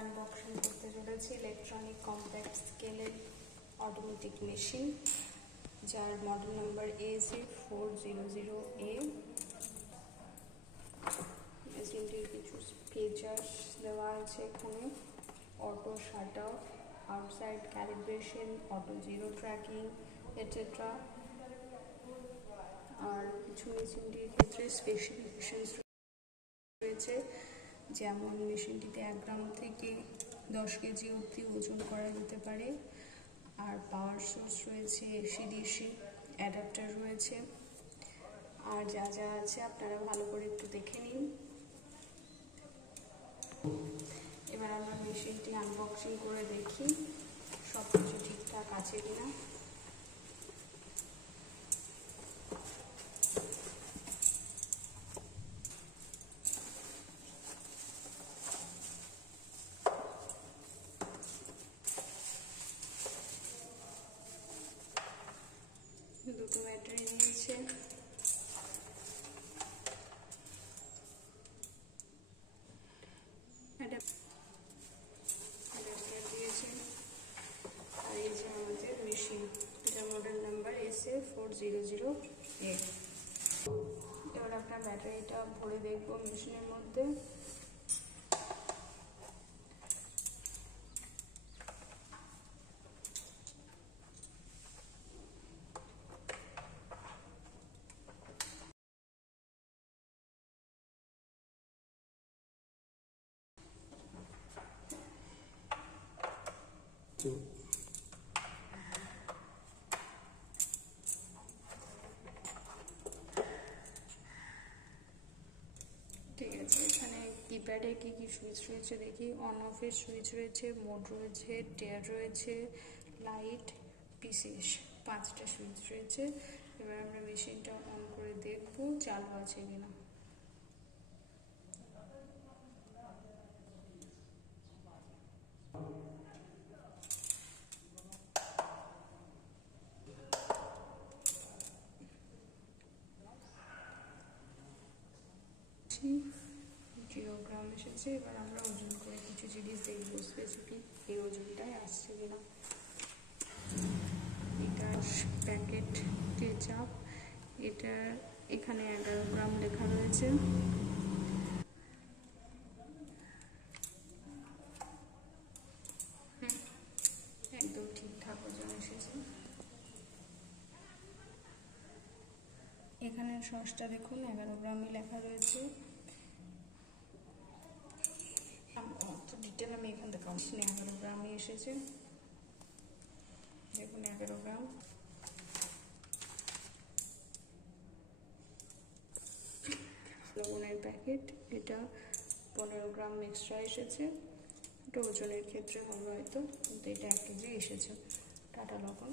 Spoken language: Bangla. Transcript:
আনবক্সিং করতে চলেছি ইলেকট্রনিক কম্প্যাক্ট স্কেলের অটোমেটিক মেশিন, যার মডেল নাম্বার AC400A। মেশিনটির কিছু ফিচার্স দেওয়া আছে এখানে: auto shut off, outside calibration, auto zero tracking etcetera. আর কিছু মেশিনটির ক্ষেত্রে স্পেসিফিকেশনস রয়েছে, যেমন মেশিনটিতে 1 গ্রাম থেকে 10 কেজি অবধি ওজন করা যেতে পারে। আর পাওয়ার সোর্স রয়েছে, এসি ডিসি অ্যাডাপ্টার রয়েছে। আর যা যা আছে আপনারা ভালো করে একটু দেখে নিন। এবার আমরা মেশিনটি আনবক্সিং করে দেখি সব কিছু ঠিকঠাক আছে কিনা। দুটো ব্যাটারি নিয়েছে, অ্যাডাপ্টার দিয়েছে। আর এই যে আমাদের মেশিন, এটা মডেল নাম্বার SA400A। এবার আপনার ব্যাটারিটা ভরে দেখবো মেশিনের মধ্যে। ঠিক আছে, এখানে কিপ্যাডে কি কি সুইচ রয়েছে দেখি। অন অফের সুইচ রয়েছে, মোড রয়েছে, টেয়ার রয়েছে, লাইট, পিসিএস, 5টা সুইচ রয়েছে। এবার আমরা মেশিনটা অন করে দেখবো চালু আছে কিনা। কিলোগ্রাম এসেছে। এবার আমরা ওজন করে কিছু জিনিস দেখবো স্পেসিফিক এই ওজনটাই আসছে কিনা। এটা প্যাকেট চাপ, এটা এখানে 11 গ্রাম লেখা রয়েছে। একদম ঠিকঠাক ওজন এসেছে। এখানে সসটা দেখুন 11 গ্রামই লেখা রয়েছে। ডিটেল আমি এখান থেকে 11 গ্রামই এসেছে। দেখুন 11 গ্রাম। লবণের প্যাকেট, এটা 15 গ্রাম এক্সট্রা এসেছে। এটা ওজনের ক্ষেত্রে হবে হয়তো, কিন্তু এটা 1 কেজি এসেছে। টাটা লবণ।